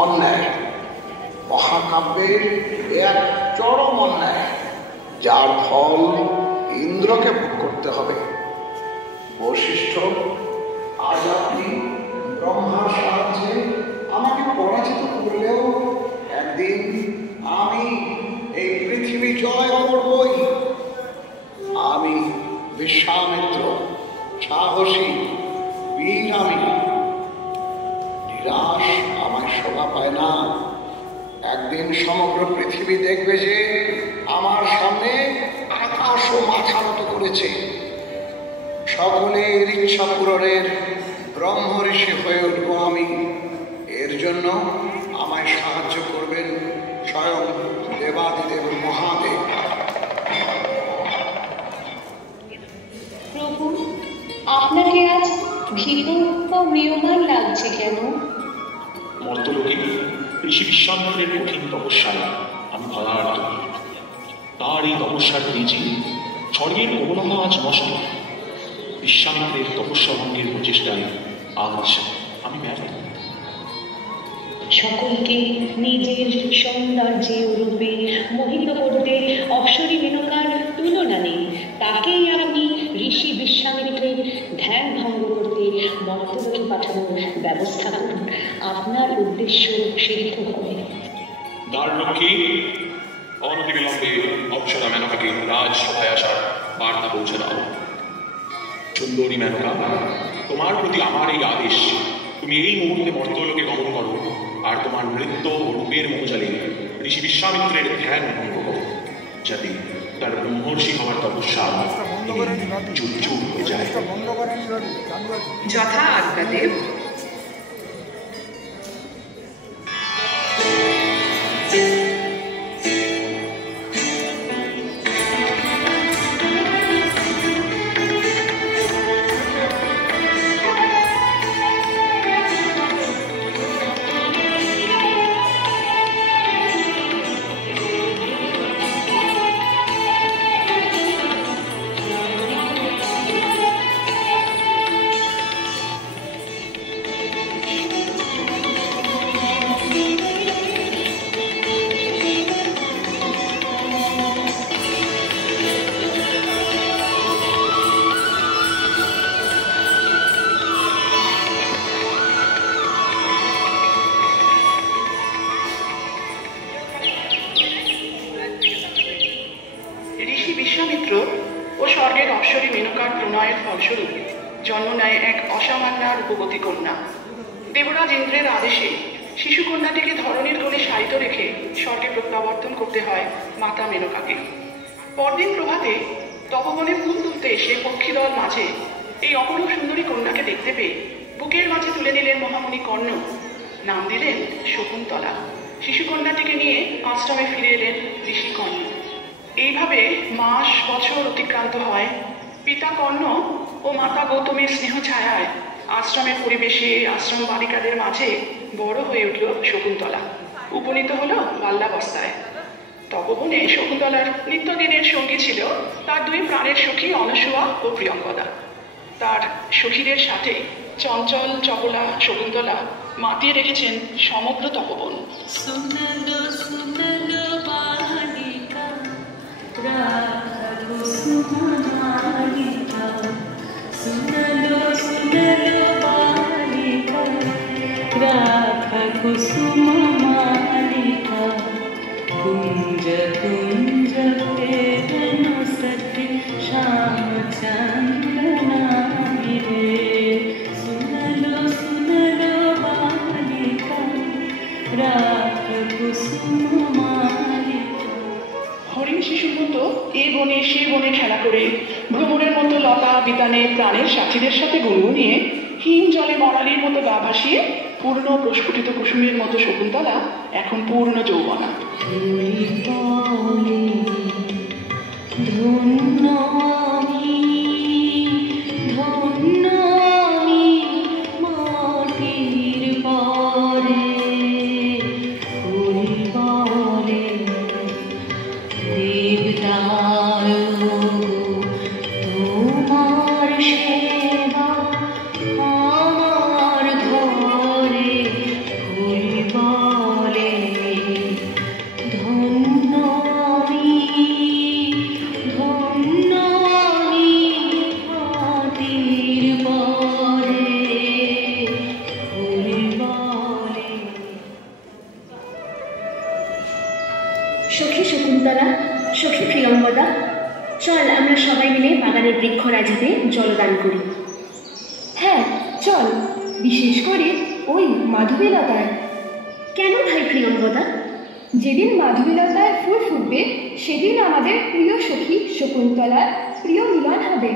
অন্যায়, মহাকাব্যের এক চরম অন্যায়, যার ফল ইন্দ্রকে ভোগ করতে হবে। বশিষ্ঠ, আজ আপনি ব্রহ্মার সাহায্যে আমাকে পরাজিত করলেও একদিন আমি এই পৃথিবী জয় করবই। আমি বিশ্বামিত্র, সাহসী বীর। আমি নিরাশ আমায় শোভা পায় না। একদিন সমগ্র পৃথিবী দেখবে যে আমার সামনে আকাশও মাথা নত করেছে। সকলের ইচ্ছা পূরণের ব্রহ্ম ঋষি হয়ে উঠব আমি। এর জন্য আমায় সাহায্য করবেন স্বয়ং দেবাদিদেব মহাদেব। প্রভু, আপনাকে আজ ভীতু বা ম্রিয়মান লাগছে কেন? মর্তলোকে ঋষি বিশ্বামিত্রের কঠিন তপস্যায় আমি ভয়ার্ত। তার এই তপস্যার বীজে স্বর্গের কোমলতা আজ নষ্ট। বিশ্বামিত্রের তপস্যা ভঙ্গের প্রচেষ্টায় আজ আমি ব্যর্থ। সকলকে নিজের সৌন্দর্যে ও রূপে মোহিত করতে অপ্সরী মেনকার তুলনা নেই। তাকেই আপনি ঋষি বিশ্বামিত্রের ধ্যান ভঙ্গ করতে মর্তলোকে পাঠানোর ব্যবস্থা করুন। আপনার উদ্দেশ্য সিদ্ধ হবে। দ্বারলক্ষ্মী, অনতিবিলম্বে অপ্সরা মেনকাকে রাজসভায় আসার বার্তা পৌঁছে দাও। সুন্দরী মেনকা, তোমার প্রতি আমার এই আদেশ। তুমি এই মুহূর্তে মর্তলোকে গমন করো আর তোমার নৃত্য ও রূপের মোহজালে ঋষি বিশ্বামিত্রের ধ্যান ভঙ্গ করো, যাতে তার ব্রহ্মর্ষি হওয়ার তপস্যা চুপ চুপ হয়ে যায়। যথা আজ্ঞা দেব। বিশ্বামিত্র ও স্বর্গের অপ্সরী মেনকার প্রণয়ের ফলস্বরূপ জন্ম নেয় এক অসামান্য রূপবতী কন্যা। দেবরাজ ইন্দ্রের আদেশে শিশুকন্যাটিকে ধরণীর কোণে শায়িত রেখে স্বর্গে প্রত্যাবর্তন করতে হয় মাতা মেনকাকে। পরদিন প্রভাতে তপবনে ফুল তুলতে এসে পক্ষীদল মাঝে এই অপরূপ সুন্দরী কন্যাকে দেখতে পেয়ে বুকের মাঝে তুলে নিলেন মহামুনি কর্ণ। নাম দিলেন শকুন্তলা। শিশুকন্যাটিকে নিয়ে আশ্রমে ফিরে এলেন ঋষি কর্ণ। এইভাবে মাস বছর অতিক্রান্ত হয়। পিতা কর্ণ ও মাতা গৌতমের স্নেহ ছায়ায় আশ্রমের পরিবেশে আশ্রম বালিকাদের মাঝে বড় হয়ে উঠল শকুন্তলা। উপনীত হল বাল্যাবস্থায়। তপবনে শকুন্তলার নিত্যদিনের সঙ্গী ছিল তার দুই প্রাণের সখী অনসূয়া ও প্রিয়ঙ্গদা। তার সখীদের সাথে চঞ্চল চপলা শকুন্তলা মাতিয়ে রেখেছেন সমগ্র তপবন। कुंज कुंज प्रेरण सती श्याम चंद्रना गिरे सुन लो बालिका राख कुसुम मालिका। হরিণ শিশুর মতো এ বনে সে বনে খেলা করে ভ্রমণের মতো লতা বিতানে প্রাণের সাথীদের সাথে গুনগুনিয়ে হিম জলে মরালির মতো গা ভাসিয়ে পূর্ণ প্রস্ফুটিত কুসুমের মতো শকুন্তলা এখন পূর্ণ যৌবনা। আমার ঘরে সখী শকুন্তলা, সখী প্রিয়ঙ্বদা, চল আমরা সবাই মিলে বাগানের বৃক্ষরাজিতে জলদান করি। হ্যাঁ চল, বিশেষ করে ওই মাধবীলতায়। কেন ভাই প্রিয়ঙ্বদা? যেদিন মাধবীলতায় ফুল ফুটবে সেদিন আমাদের প্রিয় সখী শকুন্তলার প্রিয় মিলন হবে।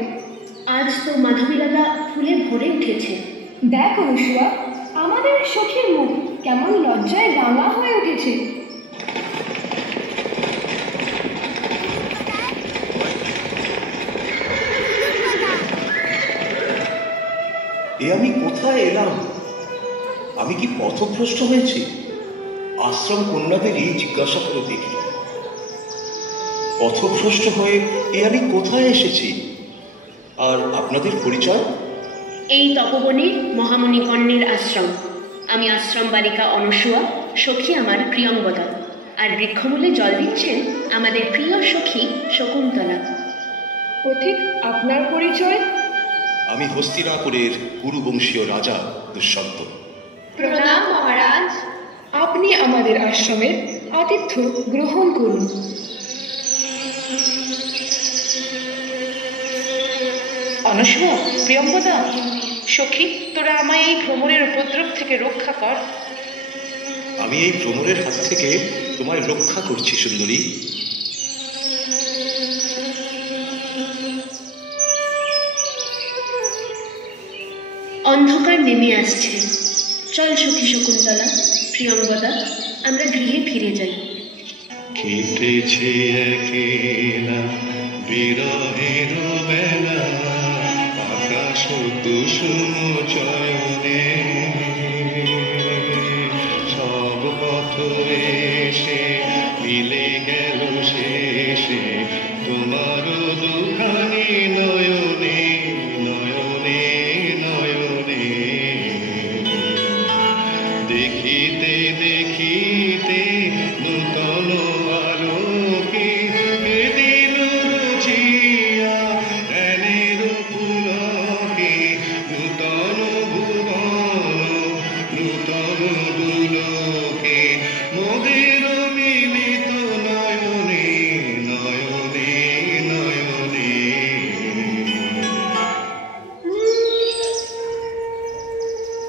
আজ তো মাধবীলতা ফুলে ভরে উঠেছে। দেখ অনুসুয়া, আমাদের সখীর মুখ কেমন লজ্জায় রাঙা হয়ে উঠেছে। এ আমি কোথায় এলাম? আমি কি পথভ্রষ্ট হয়েছি? আশ্রম কন্যাদেরই জিজ্ঞাসা করে দেখি। পথভ্রষ্ট হয়ে এ আমি কোথায় এসেছি? আর আপনাদের পরিচয়? এই তপবনে মহামণিকর্ণের আশ্রম। আমি আশ্রম বালিকা অনুসুয়া, সখী আমার প্রিয়ঙ্বদা। আর বৃক্ষমূলে জল দিচ্ছেন আমাদের প্রিয় সখী শকুন্তলা। পথিক, আপনার পরিচয়? আমি হস্তিনাপুরের কুরুবংশীয় রাজা দুষ্যন্ত। প্রণাম মহারাজ। আপনি আমাদের আশ্রমের আতিথ্য গ্রহণ করুন। অনুসুয়া, প্রিয়ঙ্বদা, সখী, তোরা আমায় এই ভ্রমণের উপদ্রব থেকে রক্ষা কর। আমি এই ভ্রমণের হাত থেকে তোমায় রক্ষা করছি সুন্দরী। অন্ধকার নেমে আসছে। চল সখী শকুন্তলা, প্রিয়ঙ্বদা, আমরা গৃহে ফিরে যাই। কেটেছে একেলা বিরহের বেলা, আকাশ কুসুম চয়নে, সব পথ এসে মিলে গেল শেষে তোমার দুখানি নয়নে নয়নে নয়নে। দেখিতে দেখিতে নূতন আলোকে দিল রুচিয়া ধ্যানের পুলকে, নূতন ভুবন নূতন দুলকে, মোদের মিলিত নয়নে নয়নে নয়নে।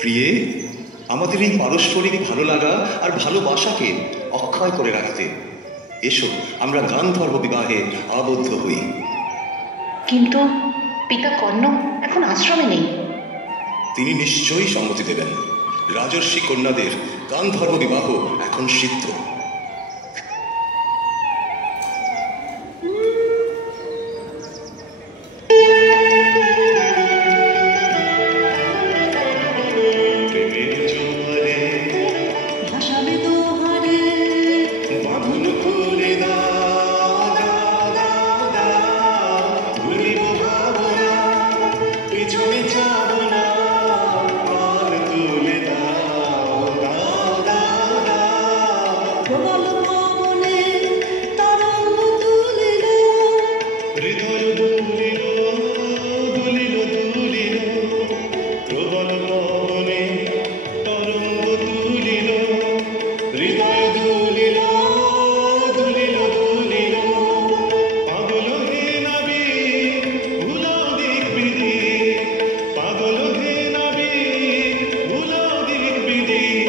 প্রিয়ে, আমাদের এই পারস্পরিক ভালো লাগা আর ভালোবাসাকে অক্ষয় করে রাখতে এসো আমরা গান্ধর্ব বিবাহে আবদ্ধ হই। কিন্তু পিতা কর্ণ এখন আশ্রমে নেই। তিনি নিশ্চয়ই সম্মতি দেবেন। রাজর্ষি কন্যাদের গান্ধর্ব বিবাহ এখন সিদ্ধ। প্রেমের জোয়ারে ভাসাবে দোহারে, বাঁধন খুলে দাও দাও দাও দাও, ভুলিব ভাবনা পিছনে যাব না, পাল তুলে দাও দাও দাও দাও। প্রবল পবনে তরঙ্গ তুলিল, হৃদয় দুলিল দুলিল দুলিল, প্রবল পবনে তরঙ্গ তুলিল, হৃদয় দুলিল দুলিল দুলিল। পাগল হে নাবিক ভুলাও দিক বিদিক, পাগল হে নাবিক ভুলাও দিক বিদিক,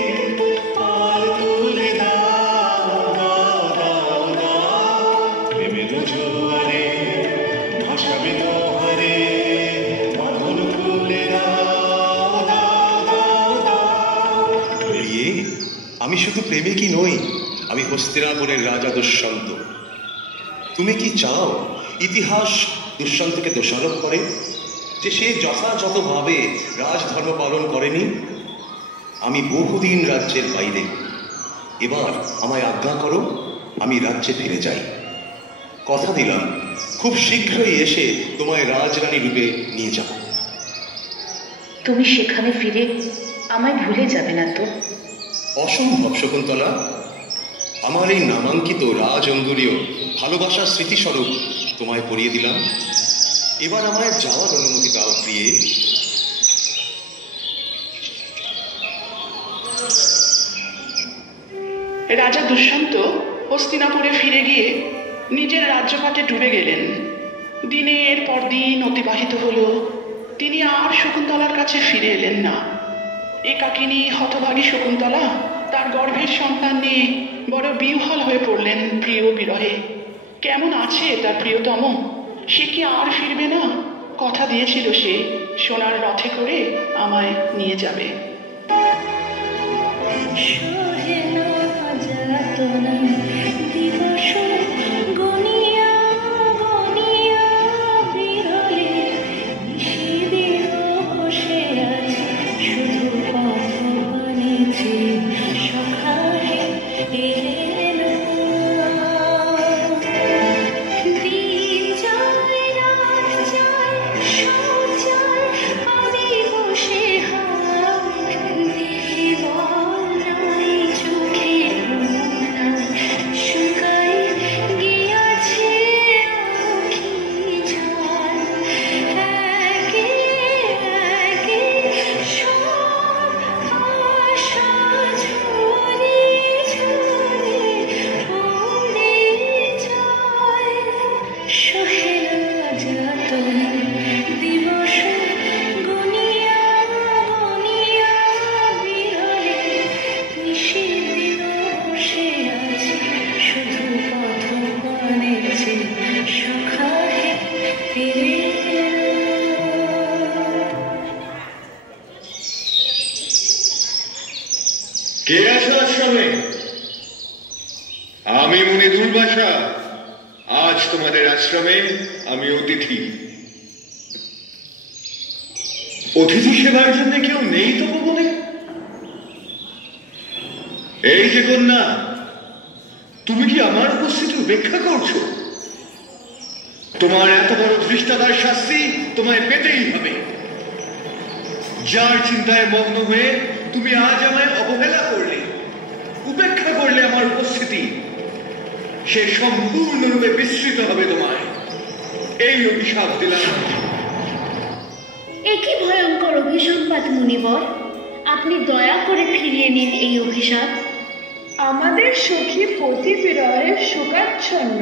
পাল তুলে দাও দাও দাও দাও। প্রেমের জোয়ারে ভাসাবে দোহারে, বাঁধন খুলে দাও দাও দাও দাও। প্রিয়ে, আমি শুধু প্রেমিকই নই, আমি হস্তিনাপুরের রাজা দুষ্যন্ত। তুমি কি চাও ইতিহাস দুষ্যন্তকে দোষারোপ করে যে সে যথাযথভাবে রাজধর্ম পালন করেনি? আমি বহুদিন রাজ্যের বাইরে, এবার আমায় আজ্ঞা করো আমি রাজ্যে ফিরে যাই। কথা দিলাম খুব শীঘ্রই এসে তোমায় রাজরানী রূপে নিয়ে যাব। তুমি সেখানে ফিরে আমায় ভুলে যাবে না তো? অসম্ভব শকুন্তলা। আমার এই নামাঙ্কিত রাজ অঙ্গুরীয় ভালোবাসার স্মৃতিস্বরূপ তোমায় পরিয়ে দিলাম। এবার আমায় যাওয়ার অনুমতি দাও প্রিয়ে। রাজা দুষ্যন্ত হস্তিনাপুরে ফিরে গিয়ে নিজের রাজ্যপাটে ডুবে গেলেন। দিনের পর দিন অতিবাহিত হলো, তিনি আর শকুন্তলার কাছে ফিরে এলেন না। একাকিনী হতভাগী শকুন্তলা তার গর্ভের সন্তান নিয়ে বড় বিহ্বল হয়ে পড়লেন প্রিয় বিরহে। কেমন আছে তার প্রিয়তম? সে কি আর ফিরবে না? কথা দিয়েছিল সে সোনার রথে করে আমায় নিয়ে যাবে। কে আছো আশ্রমে? আমি মুনি দুর্বাসা। আজ তোমাদের আশ্রমে আমি অতিথি। অতিথি সেবার জন্য কেউ নেই তো বলে? এই যে কন্যা, তুমি কি আমার উপস্থিতি উপেক্ষা করছো? তোমার এত বড় ধৃষ্টতার শাস্তি তোমায় পেতেই হবে। যার চিন্তায় মগ্ন হয়ে তুমি আজ আমায় অবহেলা করলে, উপেক্ষা করলে আমার উপস্থিতি, সে সম্পূর্ণরূপে বিস্মৃত হবে তোমায়। এই অভিশাপ দিলাম। একই ভয়ঙ্কর অভিসম্পাত মুনিবর, আপনি দয়া করে ফিরিয়ে নিন এই অভিশাপ। আমাদের সখী পতি বিরহে শোকাচ্ছন্ন,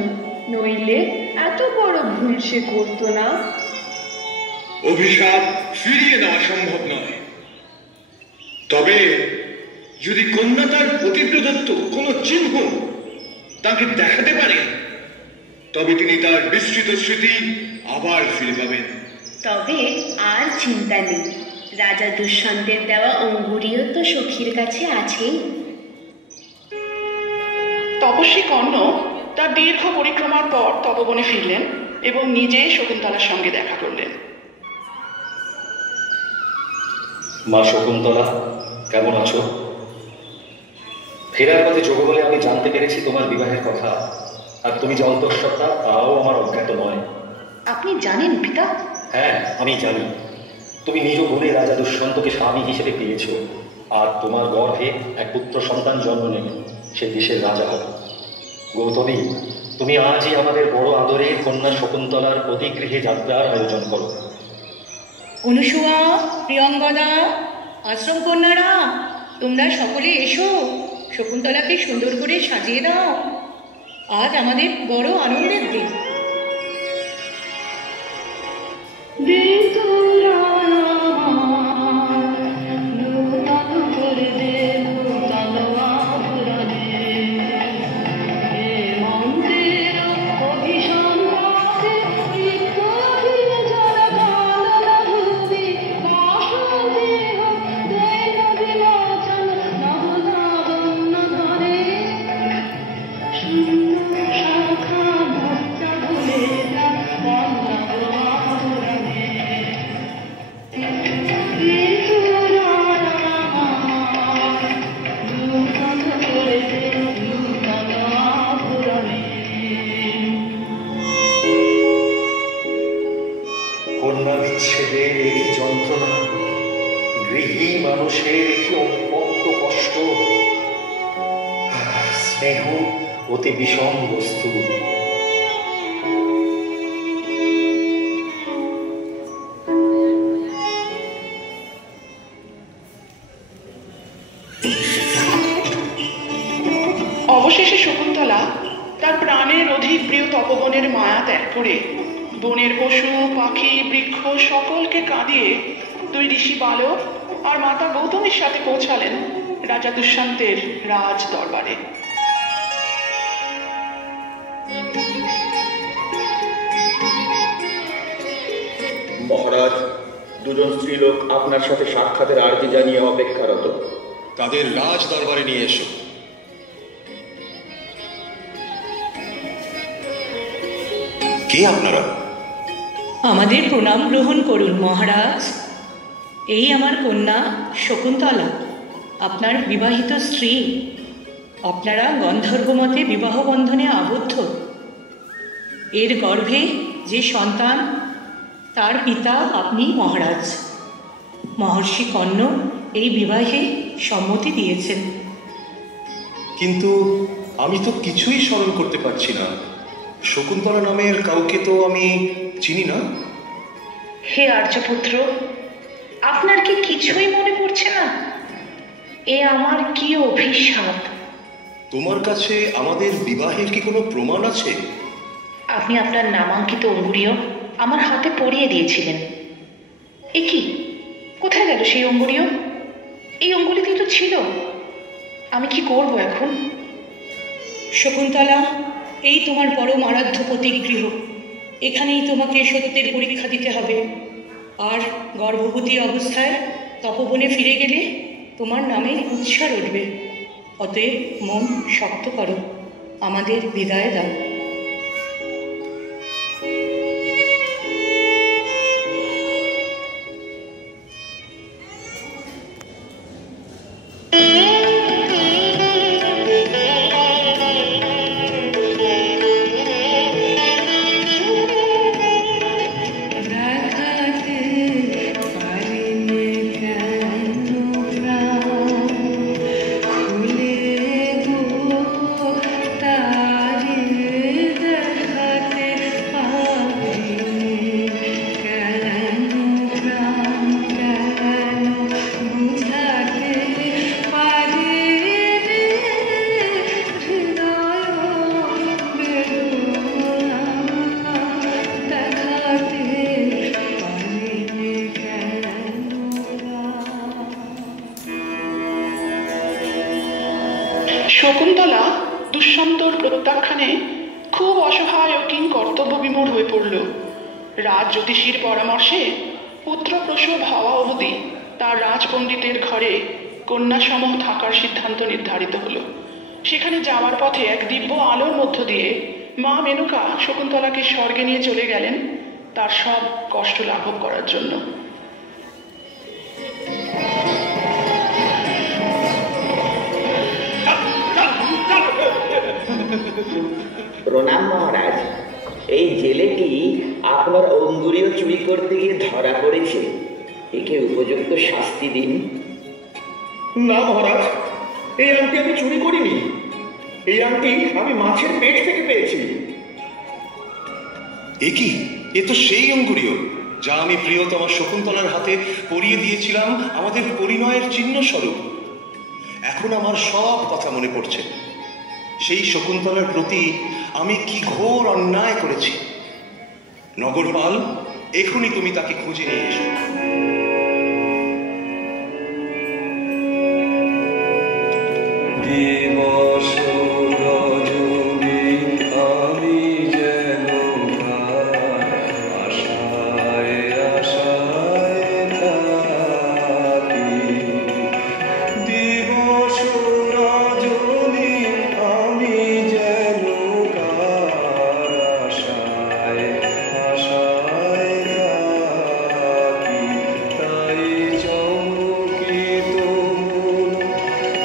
নইলে এত বড় ভুল সে করত না। অভিশাপ ফিরিয়ে নেওয়া সম্ভব নয়। তবে যদি কন্যা তার প্রতিপ্রদত্ত কোনো চিহ্ন তাকে দেখাতে পারে, তবে তিনি তার বিস্তৃত স্মৃতি আবার ফিরে পাবেন। তবে আর চিন্তা নেই, রাজা দুষ্যন্তের দেওয়া অঙ্গুরীয় তো সখীর কাছে আছেই। তপস্বী কর্ণ তার দীর্ঘ পরিক্রমার পর তপবনে ফিরলেন এবং নিজে শকুন্তলার সঙ্গে দেখা করলেন। মা শকুন্তলা, কেমন আছো? ফেরার পথে যোগ বলে আমি জানতে পেরেছি তোমার বিবাহের কথা, আর তুমি যে অন্তঃসত্ত্বা তাও আমার অজ্ঞাত নয়। আপনি জানেন পিতা? হ্যাঁ, আমি জানি। তুমি নিজ গুণে রাজা দুষ্যন্তকে স্বামী হিসেবে পেয়েছ, আর তোমার গর্ভে এক পুত্র সন্তান জন্ম নেবে, সে দেশের রাজা হবে। গৌতমী, তুমি আজই আমাদের বড় আদরে কন্যা শকুন্তলার অতিগৃহে যাত্রার আয়োজন করো। অনুসুয়া, প্রিয়ঙ্গদা, আশ্রম কন্যারা, তোমরা সকলে এসো, শকুন্তলাকে সুন্দর করে সাজিয়ে দাও। আজ আমাদের বড় আনন্দের দিন। কন্যা বিচ্ছেদের এই যন্ত্রণা, গৃহী মানুষের কি অত্যন্ত কষ্ট, স্নেহ অতি বিষম বস্তু। অবশেষে শকুন্তলা তার প্রাণের অধিক প্রিয় তপবনের মায়া ত্যাগ করে বনের পশু পাখি বৃক্ষ সকলকে কাঁদিয়ে দুই ঋষি বালক আর মাতা গৌতমীর সাথে পৌঁছালেন রাজা দুষ্যন্তের রাজ দরবারে। মহারাজ, দুজন স্ত্রীলোক আপনার সাথে সাক্ষাতের আর্জি জানিয়ে অপেক্ষারত। তাদের রাজ দরবারে নিয়ে এসো। কে আপনারা? আমাদের প্রণাম গ্রহণ করুন মহারাজ। এই আমার কন্যা শকুন্তলা, আপনার বিবাহিত স্ত্রী। আপনারা গন্ধর্বমতে বিবাহ বন্ধনে আবদ্ধ। এর গর্ভে যে সন্তান, তার পিতা আপনি মহারাজ। মহর্ষি কর্ণ এই বিবাহে সম্মতি দিয়েছেন। কিন্তু আমি তো কিছুই স্মরণ করতে পারছি না। শকুন্তলা নামের কাউকে তো আমি চিনি না। হে আর্যপুত্র, আপনার কি কিছুই মনে পড়ছে না? এ আমার কি অভিশাপ! তোমার কাছে আমাদের বিবাহের কি কোনো প্রমাণ আছে? আপনি আপনার নামাঙ্কিত অঙ্গুরীয় আমার হাতে পরিয়ে দিয়েছিলেন। এ কি, কোথায় গেল সেই অঙ্গুরীয়? এই অঙ্গুলিতে তো ছিল। আমি কি করব এখন? শকুন্তলা, এই তোমার পরম আরাধ্য পতিগৃহ। এখানেই তোমাকে সত্যের পরীক্ষা দিতে হবে। আর গর্ভবতী অবস্থায় তপবনে ফিরে গেলে তোমার নামে উৎসার উঠবে। অতএব মন শক্ত করো, আমাদের বিদায় দাও। শকুন্তলা দুষ্যন্তর প্রত্যাখ্যানে খুব অসহায় ও কিং কর্তব্য বিমূঢ় হয়ে পড়ল। রাজ জ্যোতিষীর পরামর্শে পুত্র প্রসব হওয়া অবধি তার রাজপণ্ডিতের ঘরে কন্যাসমূহ থাকার সিদ্ধান্ত নির্ধারিত হলো। সেখানে যাওয়ার পথে এক দিব্য আলোর মধ্য দিয়ে মা মেনকা শকুন্তলাকে স্বর্গে নিয়ে চলে গেলেন তার সব কষ্ট লাঘব করার জন্য। প্রণাম মহারাজ, এই জেলেটি আপনার অঙ্গুরীয় চুরি করতে গিয়ে ধরা পড়েছে। একে উপযুক্ত শাস্তি দিন। না মহারাজ, এই আংটি আমি চুরি করিনি। এই আংটি আমি মাছের পেট থেকে পেয়েছি। এ কি? এ তো সেই অঙ্গুরীয় যা আমি প্রিয়তমা শকুন্তলার হাতে পরিয়ে দিয়েছিলাম আমাদের পরিণয়ের চিহ্ন স্বরূপ। এখন আমার সব কথা মনে পড়ছে। সেই শকুন্তলার প্রতি আমি কি ঘোর অন্যায় করেছি। নগরপাল, এখনই তুমি তাকে খুঁজে নিয়ে এসো।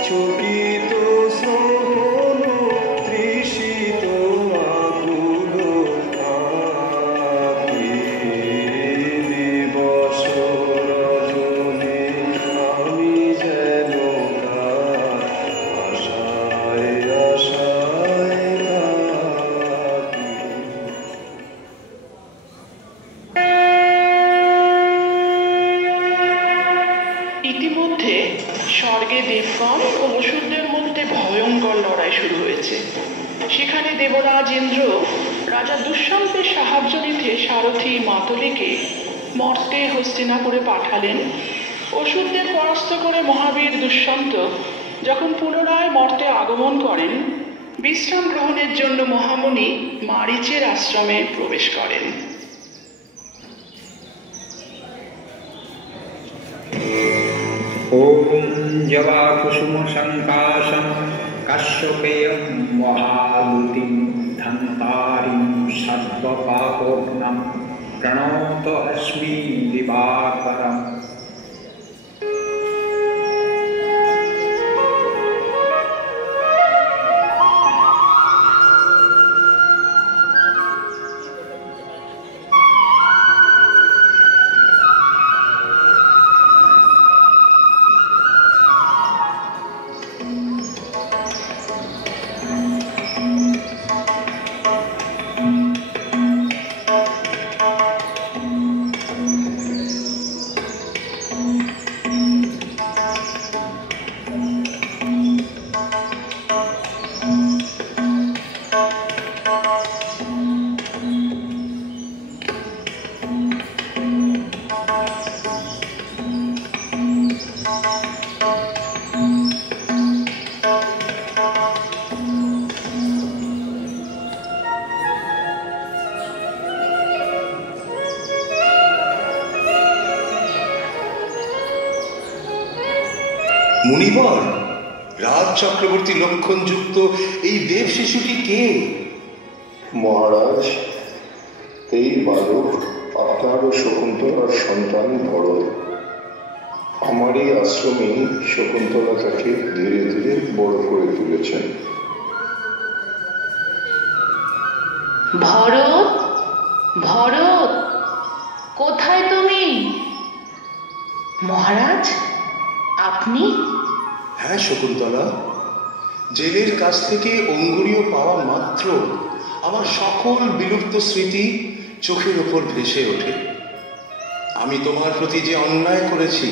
চকিত এসেছে। সেখানে দেবরাজ ইন্দ্র রাজা দুষ্যন্তের সাহায্য নিতে সারথী মাতলিকে মর্তে হস্তিনাপুরে পাঠালেন। অসুরদের পরাস্ত করে মহাবীর দুষ্যন্ত যখন পুনরায় মর্তে আগমন করেন, বিশ্রাম গ্রহণের জন্য মহামুনি মারীচের আশ্রমে প্রবেশ করেন। ওম জবাকুসুম সংকাশম কাশ্যপেয়ম মহালুতিম ধন্তারিম সর্বপাপোঘ্নম প্রণত অস্মি দিবাকরম। মুনিবর, রাজ চক্রবর্তী লক্ষণযুক্ত এই দেব শিশুটি কে? মহারাজ, এই বালক আপনার ও শকুন্তলার সন্তান ভরত। আমার এই আশ্রমে শকুন্তলা তাকে ধীরে ধীরে বড় করে তুলেছেন। ভরত, ভরত, কোথায় তুমি? মহারাজ, আপনি? হ্যাঁ শকুন্তলা, জেলের কাছ থেকে অঙ্গুরীয় পাওয়া মাত্র আমার সকল বিলুপ্ত স্মৃতি চোখের ওপর ভেসে ওঠে। আমি তোমার প্রতি যে অন্যায় করেছি,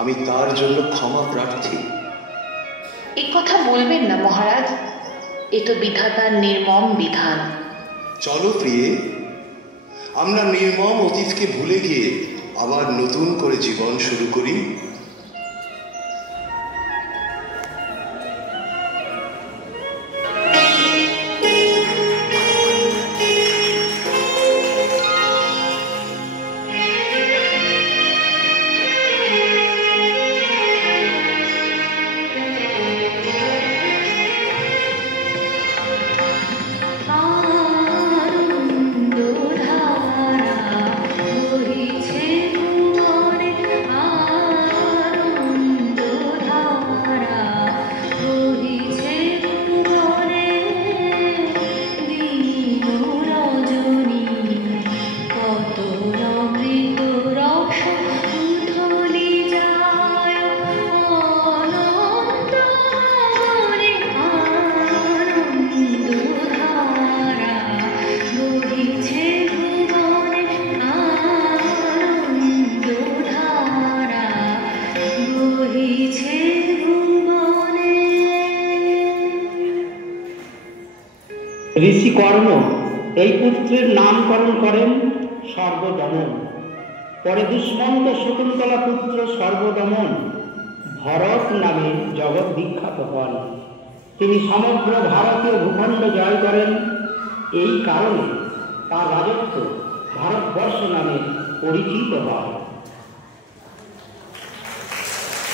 আমি তার জন্য ক্ষমা প্রার্থী। এই কথা বলবেন না মহারাজ, এ তো বিধাতার নির্মম বিধান। চলো প্রিয়ে, আমরা নির্মম অতীতকে ভুলে গিয়ে আবার নতুন করে জীবন শুরু করি। ঋষি কর্ণ এই পুত্রের নামকরণ করেন সর্বদমন। পরে দুষ্মন্ত শকুন্তলা পুত্র সর্বদমন ভরত নামে জগৎ বিখ্যাত হন। তিনি সমগ্র ভারতীয় ভূখণ্ড জয় করেন। এই কারণে তার রাজত্ব ভারতবর্ষ নামে পরিচিত হয়।